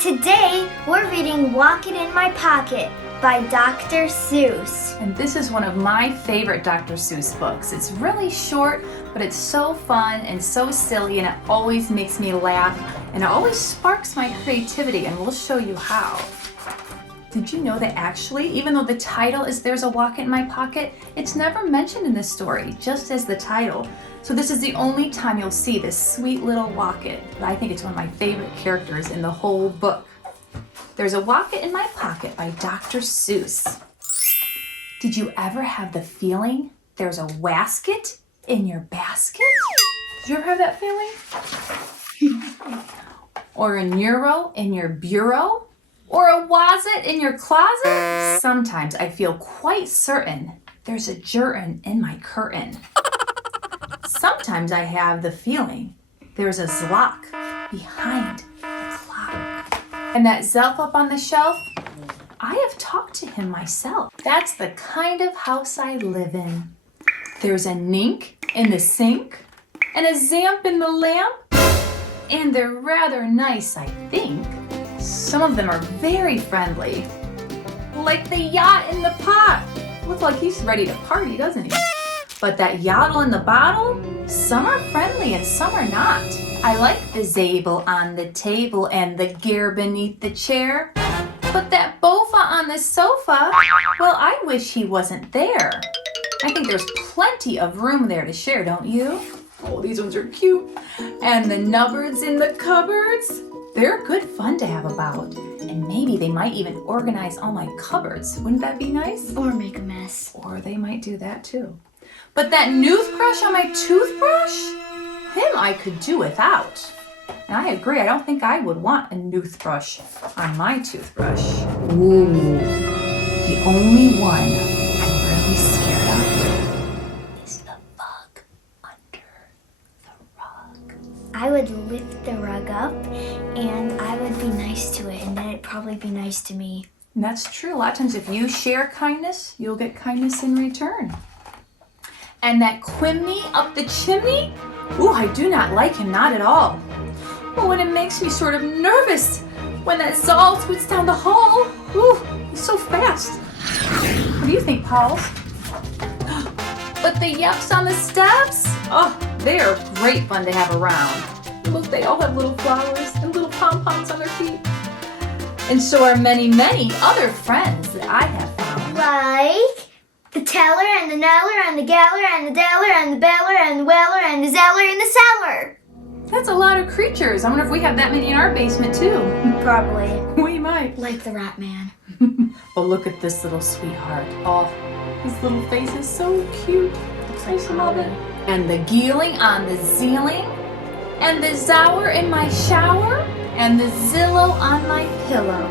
Today, we're reading Wocket in My Pocket by Dr. Seuss. And this is one of my favorite Dr. Seuss books. It's really short, but it's so fun and so silly, and it always makes me laugh, and it always sparks my creativity, and we'll show you how. Did you know that actually, even though the title is There's a Wocket in My Pocket, it's never mentioned in this story, just as the title. So this is the only time you'll see this sweet little Wocket. I think it's one of my favorite characters in the whole book. There's a Wocket in My Pocket by Dr. Seuss. Did you ever have the feeling there's a wasket in your basket? Did you ever have that feeling? Or a neuro in your bureau? Or a wazet in your closet? Sometimes I feel quite certain there's a jurtin in my curtain. Sometimes I have the feeling there's a zlock behind the clock. And that zelf up on the shelf, I have talked to him myself. That's the kind of house I live in. There's a nink in the sink, and a zamp in the lamp, and they're rather nice, I think. Some of them are very friendly. Like the yacht in the pot. Looks like he's ready to party, doesn't he? But that yottle in the bottle, some are friendly and some are not. I like the zabel on the table and the gear beneath the chair. But that bofa on the sofa, well, I wish he wasn't there. I think there's plenty of room there to share, don't you? Oh, these ones are cute. And the nubbins in the cupboards, they're good fun to have about. And maybe they might even organize all my cupboards. Wouldn't that be nice? Or make a mess. Or they might do that too. But that toothbrush on my toothbrush, him I could do without. And I agree, I don't think I would want a toothbrush on my toothbrush. Ooh, the only one I'm really scared of is the bug under the rug. I would lift the rug up and I would be nice to it, and then it'd probably be nice to me. And that's true. A lot of times if you share kindness, you'll get kindness in return. And that quimney up the chimney? Ooh, I do not like him, not at all. Oh, and it makes me sort of nervous when that Zal scoots down the hall. Ooh, he's so fast. What do you think, Paul? But the yups on the steps? Oh, they are great fun to have around. Look, they all have little flowers and little pom-poms on their feet. And so are many, many other friends that I have found. Like the teller and the neller and the galler and the deller and the beller and the weller and the zeller and the seller. That's a lot of creatures. I wonder if we have that many in our basement too. Probably. We might. Like the rat man. But look at this little sweetheart. Oh, his little face is so cute. I just love it. And the geeling on the ceiling, and the zower in my shower, and the Zillow on my pillow.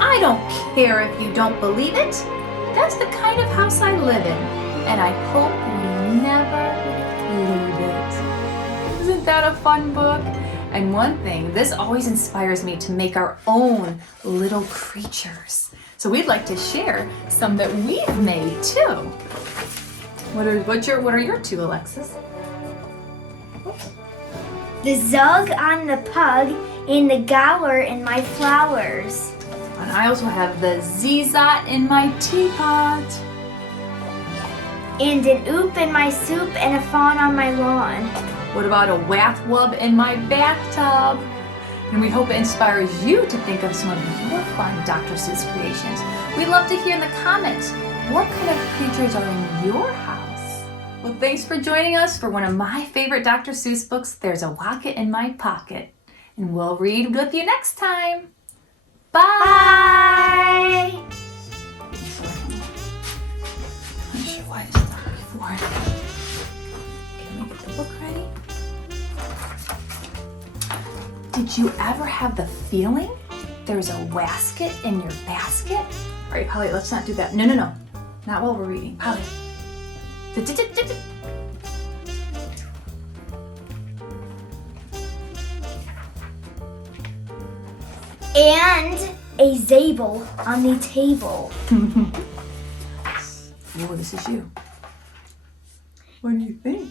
I don't care if you don't believe it. That's the kind of house I live in, and I hope we never leave it. Isn't that a fun book? And one thing, this always inspires me to make our own little creatures. So we'd like to share some that we've made too. What are your two, Alexis? The zug on the pug and the gower in my flowers. And I also have the zizot in my teapot. And an oop in my soup and a fawn on my lawn. What about a wathwub in my bathtub? And we hope it inspires you to think of some of your fun Dr. Seuss creations. We'd love to hear in the comments, what kind of creatures are in your house? Well, thanks for joining us for one of my favorite Dr. Seuss books, There's a Wocket in My Pocket. And we'll read with you next time. Bye! Bye! I'm not sure why it's not before. Can we get the book ready? Did you ever have the feeling there's a wasket in your basket? All right, Polly, let's not do that. No. Not while we're reading. Polly. And a zabel on the table. Oh, this is you. What do you think?